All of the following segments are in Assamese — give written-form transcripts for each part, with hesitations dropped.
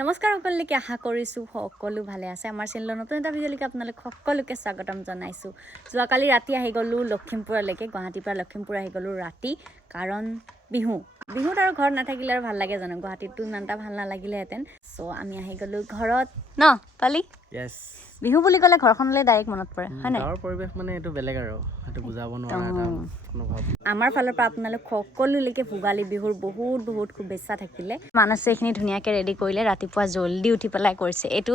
নমস্কাৰ সকলোকে আশা কৰিছোঁ সকলো ভালে আছে আমাৰ চেনেলৰ নতুন এটা ভিডিঅ'লৈকে আপোনালোক সকলোকে স্বাগতম জনাইছোঁ যোৱাকালি ৰাতি আহি গ'লোঁ লখিমপুৰলৈকে গুৱাহাটীৰ পৰা লখিমপুৰ আহি গ'লোঁ ৰাতি কাৰণ বিহুত আৰু ঘৰত নাথাকিলে আৰু ভাল লাগে জানো গুৱাহাটীতটো ইমান এটা ভাল নালাগিলেহেঁতেন চ' আমি আহি গ'লোঁ ঘৰত ন পালি Yes. বিহু বুলি ক'লে ঘৰখনলৈ ডাইৰেক্ট মনত পৰে হয় নাই গাঁৱৰ পৰিৱেশ মানে এইটো বেলেগ আৰু সেইটো বুজাব নোৱাৰা এটা অনুভৱ আমাৰ ফালৰ পৰা আপোনালোক সকলোলৈকে ভোগালী বিহুৰ বহুত শুভেচ্ছা থাকিলে মানছে এইখিনি ধুনীয়াকৈ ৰেডি কৰিলে ৰাতিপুৱা জল্দি উঠি পেলাই কৰিছে এইটো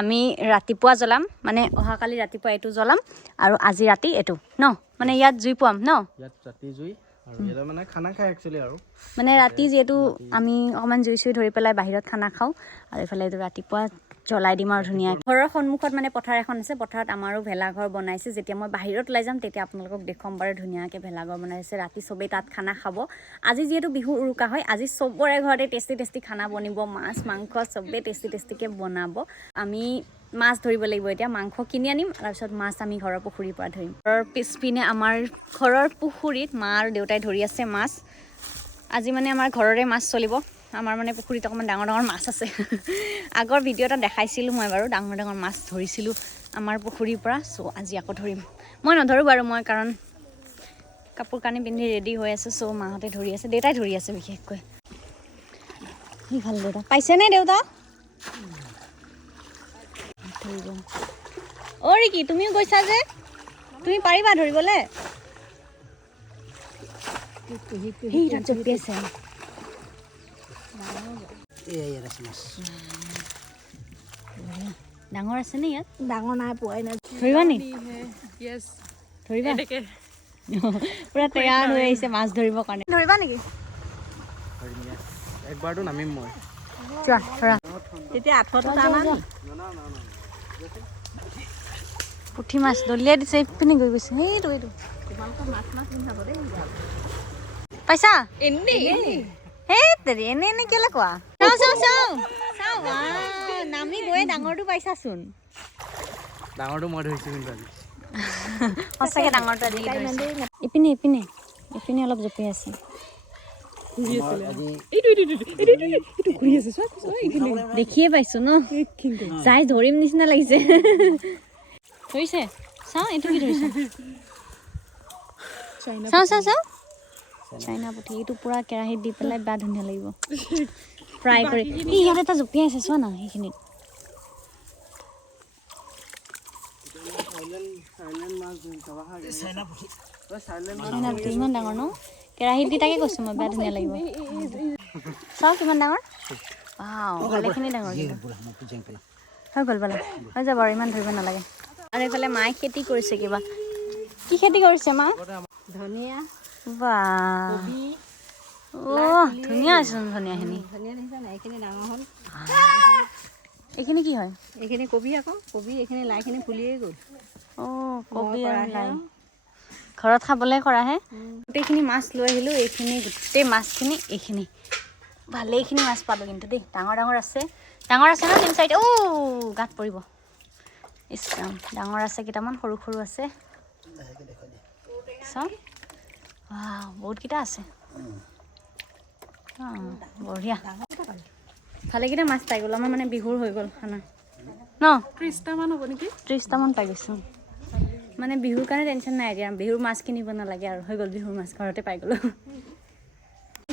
আমি ৰাতিপুৱা জ্বলাম মানে অহাকালি ৰাতিপুৱা এইটো জ্বলাম আৰু আজি ৰাতি এইটো ন মানে ইয়াত জুই পাম ন ইয়াত ৰাতি জুই আৰু ইয়াত মানে খানা খাই একচুৱেলি আৰু মানে ৰাতি যিহেতু আমি অকণমান জুই চুই ধৰি পেলাই বাহিৰত খানা খাওঁ আৰু এইফালে এইটো ৰাতিপুৱা জ্বলাই দিম আৰু ধুনীয়া ঘৰৰ সন্মুখত মানে পথাৰ এখন আছে পথাৰত আমাৰো ভেলাঘৰ বনাইছে যেতিয়া মই বাহিৰত ওলাই যাম তেতিয়া আপোনালোকক দেখুৱাম বাৰু ধুনীয়াকৈ ভেলাঘৰ বনাইছে ৰাতি চবেই তাত খানা খাব আজি যিহেতু বিহু উৰুকা হয় আজি চবৰে ঘৰতে টেষ্টি খানা বনিব মাছ মাংস চবেই টেষ্টিকৈ বনাব আমি মাছ ধৰিব লাগিব এতিয়া মাংস কিনি আনিম তাৰপিছত মাছ আমি ঘৰৰ পুখুৰীৰ পৰা ধৰিম ঘৰৰ পিছপিনে আমাৰ ঘৰৰ পুখুৰীত মা আৰু দেউতাই ধৰি আছে মাছ আজি মানে আমাৰ ঘৰৰে মাছ চলিব আমাৰ মানে পুখুৰীত অকণমান ডাঙৰ মাছ আছে আগৰ ভিডিঅ' এটা দেখাইছিলোঁ মই বাৰু ডাঙৰ মাছ ধৰিছিলোঁ আমাৰ পুখুৰীৰ পৰা চ' আজি আকৌ ধৰিম মই নধৰোঁ বাৰু মই কাৰণ কাপোৰ কানি পিন্ধি ৰেডি হৈ আছোঁ চ' মাহঁতে ধৰি আছে দেউতাই ধৰি আছে বিশেষকৈ কি ভাল দেউতা পাইছেনে দেউতা অ' ৰিকি তুমিও গৈছা যে তুমি পাৰিবা ধৰিবলৈ জঁপিয়াইছে ডাঙৰ আছে নে ইয়াত ডাঙৰ নাই পোৱাই নাই ধৰিবা নি ধৰিবা পুৰা তৈয়াৰ হৈ আহিছে মাছ ধৰিবৰ কাৰণে ধৰিবা নেকি একবাৰতো নামিম মই যোৱা ধৰা তেতিয়া আঠুৱাটো টানা নি পুঠি মাছ দলিয়াই দিছে এইপিনে গৈ গৈছে সেইটো এইটো তোমালোকৰ মাছ পিন্ধাব দেই পাইছা এনেই সেই তেৰি এনে কেলে কোৱা চাওঁ নামি গৈয়ে ডাঙৰটো পাইছাচোন ডাঙৰটো মই ধৰিছোঁ কিন্তু আজি সঁচাকৈ ডাঙৰটো আজি ইপিনে অলপ জঁপিয়াই আছে দেখিয়ে পাইছো ন যাই ধৰিম নিচিনা লাগিছে ধৰিছে চাওঁ এইটো কি ধৰিছে চাওঁ চাইনা পুঠি এইটো পুৰা কেৰাহীত দি পেলাই বেয়া ধুনীয়া লাগিব ফ্ৰাই কৰি ইয়াত এটা জঁপিয়াই আছে চোৱা না সেইখিনিত চাইনা পুঠি ইমান ডাঙৰ ন কেৰাহীত দি তাকে কৈছোঁ মই বেয়া ধুনীয়া লাগিব চাওঁ কিমান ডাঙৰ ভালেখিনি ডাঙৰ হৈ গ'ল বোলে হৈ যাব আৰু ইমান ধৰিব নালাগে আৰু এইফালে মায়ে খেতি কৰিছে কিবা কি খেতি কৰিছে মা ধনিয়া বাহ ধুনীয়া হৈছে ধনিয়াখিনি এইখিনি ডাঙৰ হ'ল এইখিনি কি হয় এইখিনি কবি আকৌ কবি এইখিনি লাইখিনি ফুলিয়েই গ'ল কবি আৰু লাই ঘৰত খাবলৈ কৰাহে গোটেইখিনি মাছ লৈ আহিলোঁ এইখিনি গোটেই মাছখিনি এইখিনি ভালেইখিনি মাছ পালোঁ কিন্তু দেই ডাঙৰ আছে ন 3-4 গাত পৰিব ইছৰাম ডাঙৰ আছে কেইটামান সৰু আছে চাওঁ বহুতকেইটা আছে বঢ়িয়া ভালেকেইটা মাছ পাই গ'লোঁ আমাৰ মানে বিহুৰ হৈ গ'ল খানা ন 30টামান হ'ব নেকি 30টামান পাই গৈছোঁ মানে বিহুৰ কাৰণে টেনশ্যন নাই এতিয়া বিহুৰ মাছ কিনিব নালাগে আৰু হৈ গ'ল বিহুৰ মাছ ঘৰতে পাই গ'লোঁ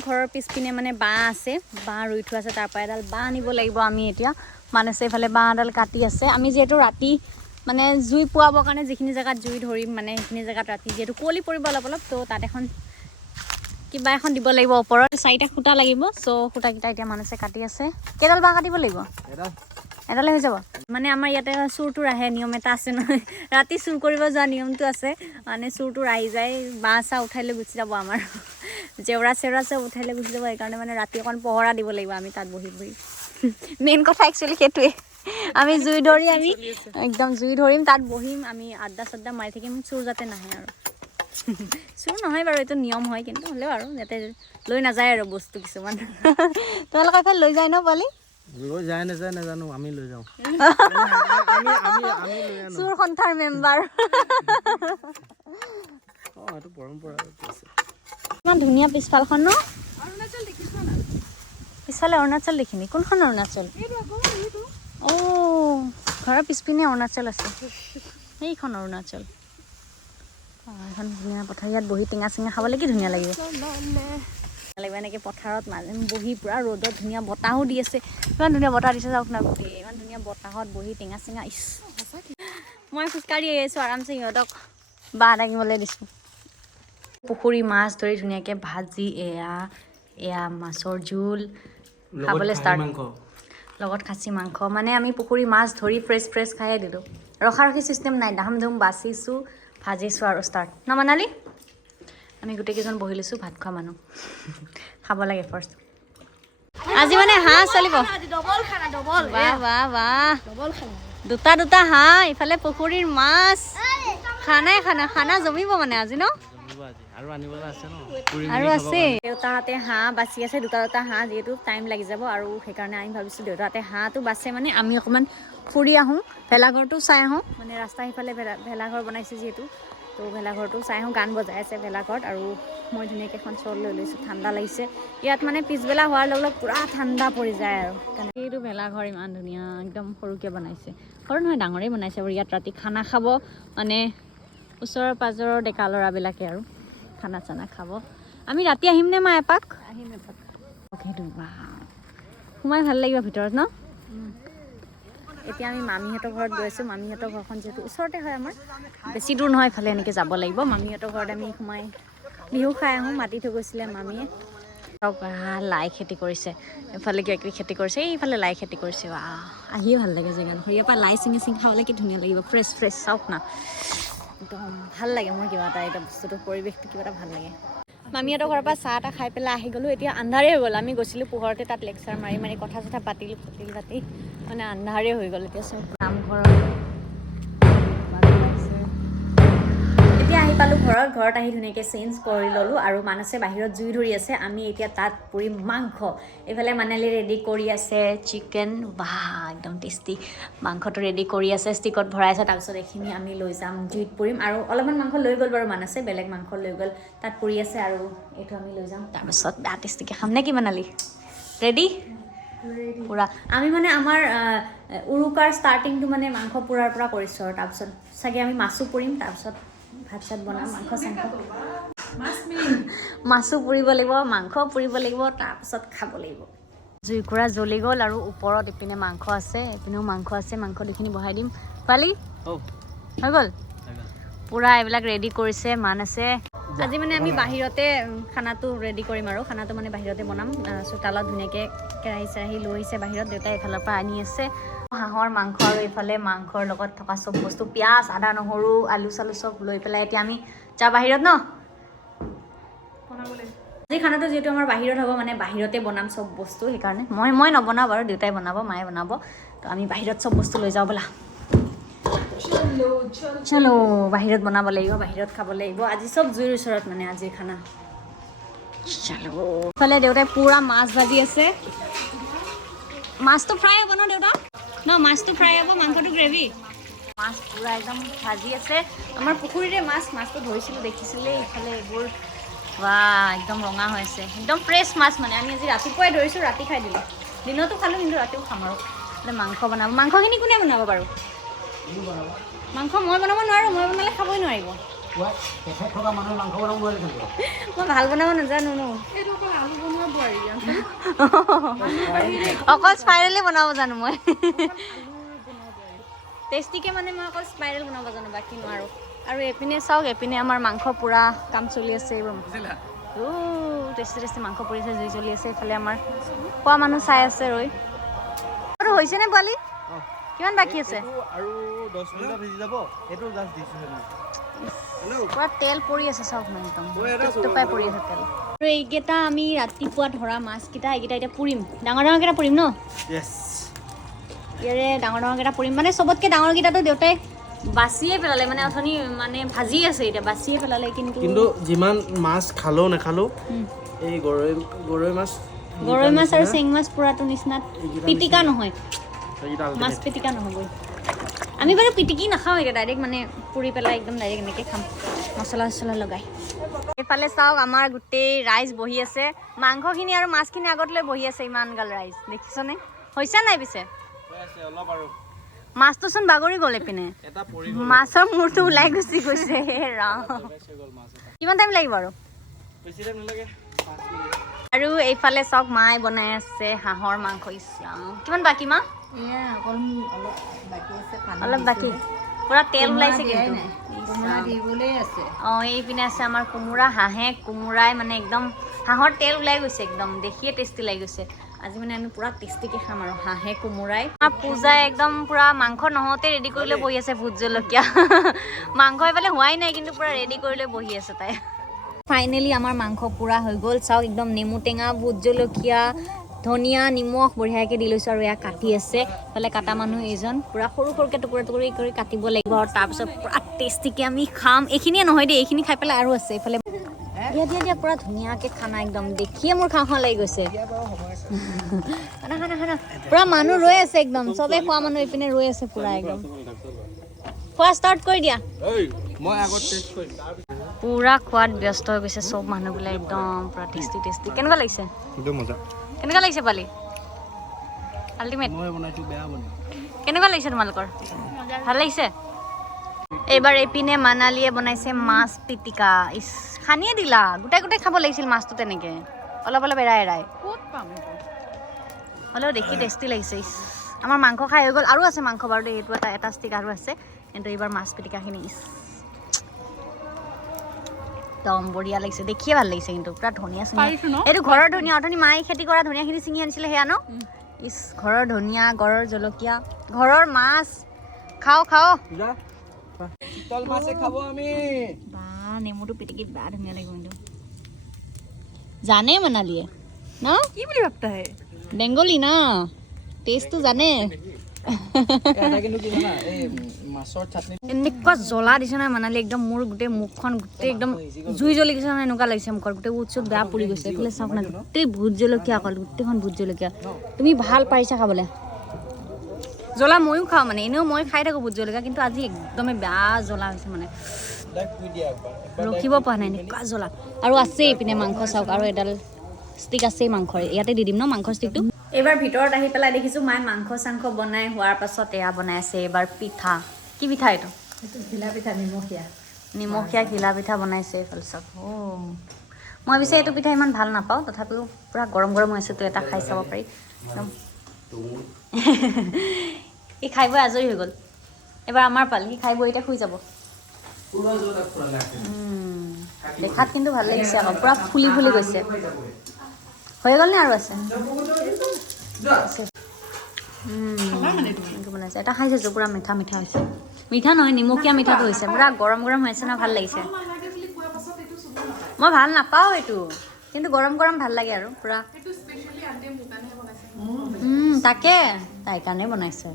ঘৰৰ পিছপিনে মানে বাঁহ আছে বাঁহ ৰুই থোৱা আছে তাৰ পৰা এডাল বাঁহ আনিব লাগিব আমি এতিয়া মানুহে এইফালে বাঁহ এডাল কাটি আছে আমি যিহেতু ৰাতি মানে জুই পোৱাবৰ কাৰণে যিখিনি জেগাত জুই ধৰিম মানে সেইখিনি জেগাত ৰাতি যিহেতু কুঁৱলী পৰিব অলপ তো তাত কিবা এখন দিব লাগিব ওপৰত 4টা খুঁটা লাগিব চ' খুঁটাকেইটা এতিয়া মানুহে কাটি আছে কেইডাল বাঁহ কাটিব লাগিব এডালে হৈ যাব মানে আমাৰ ইয়াতে চুৰ আহে নিয়ম এটা আছে নহয় ৰাতি চুৰ কৰিব যোৱা নিয়মটো আছে মানে চুৰ আহি যায় বাঁহ চাহ উঠাই লৈ গুচি যাব আমাৰ জেওৰা উঠাই লৈ গুচি যাব সেইকাৰণে মানে ৰাতি অকণ পহৰা দিব লাগিব আমি তাত বহি মেইন কথা একচুৱেলি সেইটোৱে আমি জুই ধৰিম তাত বহিম আমি আড্ডা মাৰি থাকিম চুৰ যাতে নাহে আৰু চুৰ নহয় বাৰু এইটো নিয়ম হয় কিন্তু হ'লেও আৰু যাতে লৈ নাযায় আৰু বস্তু কিছুমান তোমালোকৰ এইফালে লৈ যায় ন পোৱালি লৈ যায় নাজানো আমি লৈ যাওঁ চুৰ সন্থাৰ মেম্বাৰ এইটো পৰম্পৰা ইমান ধুনীয়া পিছফালখন ন পিছফালে অৰুণাচল দেখিনি কোনখন অৰুণাচল অ ঘৰৰ পিছপিনে অৰুণাচল আছে সেইখন অৰুণাচল এখন ধুনীয়া পথাৰ ইয়াত বহি টেঙা চেঙা খাবলৈ কি ধুনীয়া লাগিব লাগিব এনেকৈ পথাৰত মাজে বহি পূৰা ৰ'দত ধুনীয়া বতাহো দি আছে ইমান ধুনীয়া বতাহ দিছে চাওক না ইমান ধুনীয়া বতাহত বহি টেঙা চেঙা ইচ মই খোজকাঢ়ি আহিছোঁ আৰামছে সিহঁতক বাঁহ দাঙিবলৈ দিছোঁ পুখুৰী মাছ ধৰি ধুনীয়াকৈ ভাজি এয়া মাছৰ জোল খাবলৈ ষ্টাৰ্ট লগত খাচী মাংস মানে আমি পুখুৰী মাছ ধৰি ফ্ৰেছ খায়ে দিলোঁ ৰখি চিষ্টেম নাই দাম ধুম বাচিছোঁ ভাজিছোঁ আৰু ষ্টাৰ্ট ন মানালি আমি গোটেইকেইজন বহি লৈছোঁ ভাত খোৱা মানুহ খাব লাগে ফাৰ্ষ্ট আজি মানে হাঁহ চলিব দুটা হাঁহ ইফালে পুখুৰীৰ মাছ খানা জমিব মানে আজি ন আৰু আছে দেউতাহঁতে হাঁহ বাচি আছে দুটা হাঁহ যিহেতু টাইম লাগি যাব আৰু সেইকাৰণে আমি ভাবিছোঁ দেউতাহঁতে হাঁহটো বাচে মানে আমি অকণমান ফুৰি আহোঁ ভেলাঘৰটো চাই আহোঁ মানে ৰাস্তা সিফালে ভেলাঘৰ বনাইছে যিহেতু তো ভেলাঘৰটো চাই আহোঁ গান বজাই আছে ভেলাঘৰত আৰু মই ধুনীয়াকৈ এখন শ্বল লৈ লৈছোঁ ঠাণ্ডা লাগিছে ইয়াত মানে পিছবেলা হোৱাৰ লগে লগে পূৰা ঠাণ্ডা পৰি যায় আৰু এইটো ভেলাঘৰ ইমান ধুনীয়া একদম সৰুকৈ বনাইছে সৰু নহয় ডাঙৰেই বনাইছে আৰু ইয়াত ৰাতি খানা খাব মানে ওচৰৰ পাজৰৰ ডেকা ল'ৰাবিলাকে আৰু খানা চানা খাব আমি ৰাতি আহিমনে মা এপাক সেইটো বা সোমাই ভাল লাগিব ভিতৰত ন এতিয়া আমি মামীহঁতৰ ঘৰত গৈ আছোঁ মামীহঁতৰ ঘৰখন যিহেতু ওচৰতে হয় আমাৰ বেছি দূৰ নহয় ইফালে এনেকৈ যাব লাগিব মামীহঁতৰ ঘৰত আমি সোমাই বিহু খাই আহোঁ মাতি থৈ গৈছিলে মামীয়ে লাই খেতি কৰিছে এফালে কিবা কিবি খেতি কৰিছে এইফালে লাই খেতি কৰিছে আহিয়ে ভাল লাগে জেগাডোখৰ ইয়াৰ পৰা লাই চিঙি খাবলৈ কি ধুনীয়া লাগিব ফ্ৰেছ চাওক না একদম ভাল লাগে মোৰ কিবা এটা বস্তুটো পৰিৱেশটো কিবা এটা ভাল লাগে মামীহঁতৰ ঘৰৰ পৰা চাহ এটা খাই পেলাই আহি গ'লোঁ এতিয়া আন্ধাৰে হৈ গ'ল আমি গৈছিলোঁ পোহৰতে তাত লেকচাৰ মাৰি কথা চথা পাতি মানে আন্ধাৰে হৈ গ'ল এতিয়া চব নামঘৰৰ এতিয়া আহি পালোঁ ঘৰত আহি ধুনীয়াকৈ চেঞ্জ কৰি ল'লোঁ আৰু মানছে বাহিৰত জুই ধৰি আছে আমি এতিয়া তাত পুৰিম মাংস এইফালে মানালী ৰেডি কৰি আছে চিকেন একদম টেষ্টি মাংসটো ৰেডি কৰি আছে ষ্টিকত ভৰাই আছে তাৰপিছত এইখিনি আমি লৈ যাম জুইত পুৰিম আৰু অলপমান মাংস লৈ গ'ল বাৰু মানছে বেলেগ মাংস লৈ গ'ল তাত পুৰি আছে আৰু এইটো আমি লৈ যাম তাৰপিছত বেয়া টেষ্টিকৈ খাম নে কি মানালী ৰেডি পুৰা আমি মানে আমাৰ উৰুকাৰ ষ্টাৰ্টিংটো মানে মাংস পুৰাৰ পৰা কৰিছোঁ আৰু তাৰপিছত চাগে আমি মাছো পুৰিম তাৰপিছত ভাত চাত বনাম মাংস মাছো পুৰিব লাগিব মাংস পুৰিব লাগিব তাৰপিছত খাব লাগিব জুইকুৰা জ্বলি গ'ল আৰু ওপৰত ইপিনে মাংস আছে এইপিনেও মাংস আছে মাংস দুখিনি বহাই দিম পালি হৈ গ'ল পুৰা এইবিলাক ৰেডি কৰিছে মান আছে আজি মানে আমি বাহিৰতে খানাটো ৰেডি কৰিম আৰু খানাটো মানে বাহিৰতে বনাম চোতালত ধুনীয়াকৈ কেৰাহী চেৰাহী লৈ আহিছে বাহিৰত দেউতাই এইফালৰ পৰা আনি আছে হাঁহৰ মাংস আৰু এইফালে মাংসৰ লগত থকা চব বস্তু পিঁয়াজ আদা নহৰু আলু চালু চব লৈ পেলাই এতিয়া আমি যাওঁ বাহিৰত ন আজি খানাটো যিহেতু আমাৰ বাহিৰত হ'ব মানে বাহিৰতে বনাম চব বস্তু সেইকাৰণে মই নবনাওঁ বাৰু দেউতাই বনাব মায়ে বনাব তো আমি বাহিৰত চব বস্তু লৈ যাওঁ ব'লা চলো বাহিৰত বনাব লাগিব বাহিৰত খাব লাগিব আজি চব জুইৰ ওচৰত মানে আজিৰ খানা চলো ইফালে দেউতাই পুৰা মাছ ভাজি আছে মাছটো ফ্ৰাই হ'ব ন দেউতা ন মাছটো ফ্ৰাই হ'ব মাংসটো গ্ৰেভি মাছ পুৰা একদম ভাজি আছে আমাৰ পুখুৰীৰে মাছটো ধৰিছিলোঁ দেখিছিলেই ইফালে এইবোৰ একদম ৰঙা হৈ আছে একদম ফ্ৰেছ মাছ মানে আমি আজি ৰাতিপুৱাই ধৰিছোঁ ৰাতি খাই দিলোঁ দিনতো খালোঁ কিন্তু ৰাতিও খাম আৰু মাংস বনাব মাংসখিনি কোনে বনাব বাৰু মাংস মই বনাব নোৱাৰোঁ মই বনালে খাবই নোৱাৰিব মই ভাল বনাব নাজানো ন অকল স্পাইৰেলে বনাব জানো মই টেষ্টিকৈ মানে মই অকল স্পাইৰেল বনাব জানো বাকী নোৱাৰোঁ আৰু এইপিনে চাওক এইপিনে আমাৰ মাংস পুৰা কাম চলি আছে এইবোৰ টেষ্টি মাংস পুৰি আছে জুই চলি আছে এইফালে আমাৰ খোৱা মানুহ চাই আছে ৰৈ আৰু হৈছেনে পোৱালি কিমান বাকী আছে পুৰা তেল পৰি আছে চাওক মানে একদম টুপাই পৰি আছে তেল আৰু এইকেইটা আমি ৰাতিপুৱা ধৰা মাছকেইটা এইকেইটা এতিয়া পুৰিম ডাঙৰকেইটা পুৰিম ন ইয়াৰে ডাঙৰকেইটা পুৰিম মানে চবতকৈ ডাঙৰকেইটাতো দেউতাই বাচিয়ে পেলালে মানে অথনি মানে ভাজি আছে এতিয়া বাচিয়ে পেলালে কিন্তু যিমান মাছ খালেও নাখালেও এই গৰৈ মাছ আৰু চেং মাছ পুৰাটো নিচিনা পিটিকা নহয় মাছ পিটিকা নহ'বই আমি বাৰু পিটিকি নাখাওঁ এতিয়া ডাইৰেক্ট মানে পুৰি পেলাই একদম ডাইৰেক্ট এনেকৈ খাম মছলা চছলা লগাই এফালে চাওক আমাৰ গোটেই ৰাইজ বহি আছে মাংসখিনি আৰু মাছখিনি আগত লৈ বহি আছে ইমান গাল ৰাইজ দেখিছনে হৈছে নাই পিছে মাছটো চোন বাগৰি গ'ল এপিনে মাছৰ মূৰটো ওলাই গুচি গৈছে কিমান টাইম লাগিব আৰু আৰু এইফালে চাওক মায়ে বনাই আছে হাঁহৰ মাংস কিমান বাকী মা অলপ বাকী পুৰা তেল ওলাইছে কিন্তু এইপিনে আছে আমাৰ কোমোৰা হাঁহে কোমোৰাই মানে একদম হাঁহৰ তেল ওলাই গৈছে একদম দেখিয়ে টেষ্টি লাগি গৈছে আজি মানে আমি পুৰা টেষ্টিকে খাম আৰু হাঁহে কোমোৰাই পূজাই একদম পুৰা মাংস নহওঁতে ৰেডি কৰি লৈ বহি আছে ভোট জলকীয়া মাংস এইফালে হোৱাই নাই কিন্তু পুৰা ৰেডি কৰি লৈ বহি আছে তাই ফাইনেলি আমাৰ মাংস পুৰা হৈ গ'ল চাওক একদম নেমু টেঙা ভোট জলকীয়া ধনিয়া নিমখ বঢ়িয়াকৈ দি লৈছোঁ আৰু এয়া কাটি আছে ইফালে কাটা মানুহ এইজন পুৰা সৰু সৰুকৈ টুকুৰা টুকুৰি কৰি কাটিব লাগিব আৰু তাৰপিছত পুৰা টেষ্টিকৈ আমি খাম এইখিনিয়ে নহয় দেই এইখিনি খাই পেলাই আৰু আছে এইফালে দিয়া পুৰা ধুনীয়াকৈ খানা একদম দেখিয়ে মোৰ খাওঁ খাওঁ লাগি গৈছে খানা পুৰা মানুহ ৰৈ আছে একদম চবেই খোৱা মানুহ এইপিনে ৰৈ আছে পুৰা একদম খোৱা ষ্টাৰ্ট কৰি দিয়া পুৰা খোৱাত ব্যস্ত হৈ গৈছে চব মানুহবিলাক একদম পুৰা টেষ্টি কেনেকুৱা লাগিছে কেনেকুৱা লাগিছে পালি আল্টিমেট কেনেকুৱা লাগিছে তোমালোকৰ ভাল লাগিছে এইবাৰ এইপিনে মানালীয়ে বনাইছে মাছ পিটিকা খানিয়ে দিলা গোটাই খাব লাগিছিল মাছটো তেনেকৈ অলপ এৰাই হ'লেও দেখি টেষ্টি লাগিছে আমাৰ মাংস খাই হৈ গ'ল আৰু আছে মাংস বাৰু দেই এইটো এটা ষ্টিক আৰু আছে কিন্তু এইবাৰ মাছ পিটিকাখিনি একদম বঢ়িয়া লাগিছে দেখিয়ে ভাল লাগিছে কিন্তু পুৰা ধনিয়া এইটো ঘৰৰ ধনিয়া অথনি মায়ে খেতি কৰা ধনিয়াখিনি ছিঙি আনিছিলে সেয়া ন ঘৰৰ ধনিয়া ঘৰৰ জলকীয়া ঘৰৰ মাছ খাওঁ নেমুটো পিটিকি বেয়া ধুনীয়া লাগিব কিন্তু জানে মানালীয়ে ন কি বুলি ভাবতা হে বেংগলী না টেষ্টটো জানে এনেকুৱা জ্বলা দিছে নহয় মানালী একদম মোৰ গোটেই মুখখন গোটেই একদম জুই জ্বলি গৈছে নহয় এনেকুৱা লাগিছে মুখত গোটেই উৎসৱ বেয়া পৰি গৈছে এইফালে চাওক না গোটেই ভোট জলকীয়া অকল গোটেইখন ভোট জলকীয়া তুমি ভাল পাৰিছা খাবলৈ জ্বলা ময়ো খাওঁ মানে এনেও মই খাই থাকোঁ ভোট জলকীয়া কিন্তু আজি একদমেই বেয়া জ্বলা হৈছে মানে ৰখিব পৰা নাই এনেকুৱা জ্বলা আৰু আছেই এইপিনে মাংস চাওক আৰু এডাল ষ্টিক আছেই মাংসৰ ইয়াতে দি দিম ন মাংসৰ ষ্টিকটো এইবাৰ ভিতৰত আহি পেলাই দেখিছোঁ মায়ে মাংস চাংস বনাই হোৱাৰ পাছত এয়া বনাই আছে এইবাৰ পিঠা কি পিঠা এইটো ঘিলা পিঠা নিমখীয়া ঘিলা পিঠা বনাইছে এইফালে চাওক মই পিছে এইটো পিঠা ইমান ভাল নাপাওঁ তথাপিও পুৰা গৰম হৈ আছে তো এটা খাই চাব পাৰি একদম সি খাই বৈ আজৰি হৈ গ'ল এবাৰ আমাৰ পাল সি খাই বৈ এতিয়া শুই যাব দেখাত কিন্তু ভাল লাগিছে আকৌ পুৰা ফুলি গৈছে হৈ গ'ল নে আৰু আছে বনাইছে এটা খাই চাইছোঁ পুৰা মিঠা হৈছে মিঠা নহয় নিমখীয়া মিঠাটো হৈছে পুৰা গৰম হৈ আছে ন ভাল লাগিছে মই ভাল নাপাওঁ এইটো কিন্তু গৰম ভাল লাগে আৰু পুৰা তাকে তাইৰ কাৰণে বনাইছে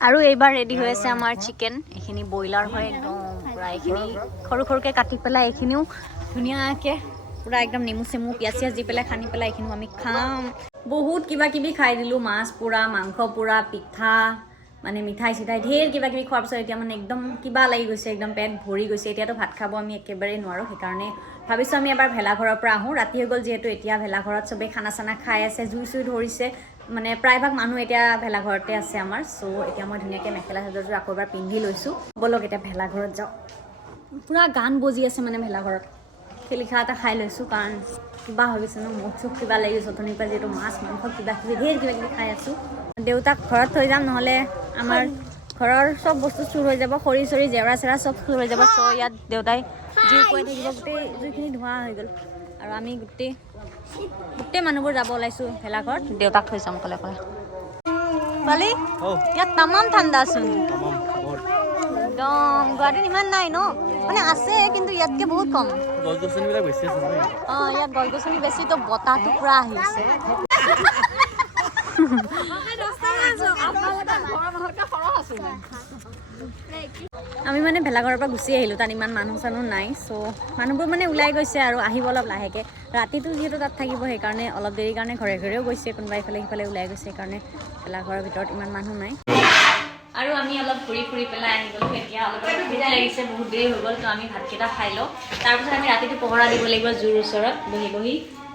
আৰু এইবাৰ ৰেডি হৈ আছে আমাৰ চিকেন এইখিনি ব্ৰইলাৰ হয় একদম পুৰা এইখিনি সৰুকৈ কাটি পেলাই এইখিনিও ধুনীয়াকৈ পুৰা একদম নেমু চেমু পিঁয়াজ চিয়াজ দি পেলাই সানি পেলাই এইখিনিও আমি খাম বহুত কিবা কিবি খাই দিলোঁ মাছ পুৰা মাংস পুৰা পিঠা মানে মিঠাই চিঠাই ঢেৰ কিবা কিবি খোৱাৰ পিছত এতিয়া মানে একদম কিবা লাগি গৈছে একদম পেট ভৰি গৈছে এতিয়াতো ভাত খাব আমি একেবাৰে নোৱাৰোঁ সেইকাৰণে ভাবিছোঁ আমি এবাৰ ভেলাঘৰৰ পৰা আহোঁ ৰাতি হৈ গ'ল যিহেতু এতিয়া ভেলাঘৰত চবেই খানা চানা খাই আছে জুই চুই ধৰিছে মানে প্ৰায়ভাগ মানুহ এতিয়া ভেলাঘৰতে আছে আমাৰ চ' এতিয়া মই ধুনীয়াকৈ মেখেলা চাদৰযোৰ আকৌ এবাৰ পিন্ধি লৈছোঁ ব'লক এতিয়া ভেলাঘৰত যাওঁ পুৰা গান বজি আছে মানে ভেলাঘৰত শিলিখা এটা খাই লৈছোঁ কাৰণ কিবা হৈ গৈছে ন মুখ চুখ কিবা লাগি গৈছে অথনিৰ পৰা যিহেতু মাছ মাংস কিবা কিবি ঢেৰ কিবা কিবি খাই আছোঁ দেউতাক ঘৰত থৈ যাম নহ'লে আমাৰ ঘৰৰ চব বস্তু চুৰ হৈ যাব খৰি চৰি জেওৰা চেৰা চব চুৰ হৈ যাব চ' ইয়াত দেউতাই জুই কৈ থাকিব গোটেই জুইখিনি ধোঁৱা হৈ গ'ল আৰু আমি গোটেই মানুহবোৰ যাব ওলাইছোঁ ভেলাঘৰত দেউতাক থৈ যাম অকলে পালি ইয়াত তামাম ঠাণ্ডাচোন একদম গুৱাহাটীত ইমান নাই ন মানে আছে কিন্তু ইয়াতকৈ বহুত কম গছ-গছনিবিলাক বেছি আছে ইয়াত গছ-গছনি বেছি তো বতাহটো পুৰা আহি আছে আমি মানে ভেলাঘৰৰ পৰা গুচি আহিলোঁ তাত ইমান মানুহ চানুহ নাই চ' মানুহবোৰ মানে ওলাই গৈছে আৰু আহিব অলপ লাহেকৈ ৰাতিটো যিহেতু তাত থাকিব সেইকাৰণে অলপ দেৰিৰ কাৰণে ঘৰে ঘৰেও গৈছে কোনোবা ইফালে সিফালে ওলাই গৈছে সেইকাৰণে ভেলাঘৰৰ ভিতৰত ইমান মানুহ নাই আৰু আমি অলপ ঘূৰি ফুৰি পেলাই আহি গ'লোঁ এতিয়া অলপ সুবিধা লাগিছে বহুত দেৰি হৈ গ'ল তো আমি ভাতকেইটা খাই লওঁ তাৰপিছত আমি ৰাতিটো পহৰা দিব লাগিব জুৰ ওচৰত বহি বহি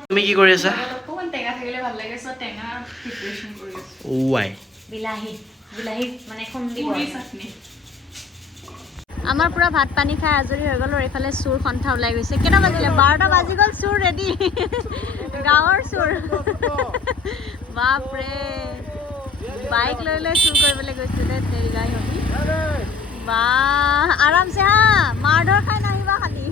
তুমি কি কৰি আছা অকণমান টেঙা থাকিলে ভাল লাগে চ' টেঙা প্ৰিপাৰেশ্যন কৰি আছোঁ ৱাই বিলাহী বিলাহী মানে খুন্দিব পুৰি চাটনি আমাৰ পুৰা ভাত পানী খাই আজৰি হৈ গ'ল আৰু এইফালে চুৰ সন্থা ওলাই গৈছে কেইটা বাজিলে 12টা বাজি গ'ল চুৰ ৰেডি গাঁৱৰ চুৰ বাপৰে বাইক লৈ লৈ চুৰ কৰিবলৈ গৈছিলে তেৰি গাই হবি বা আৰামছে হা মাৰ ধৰ খাই নাহিবা খালি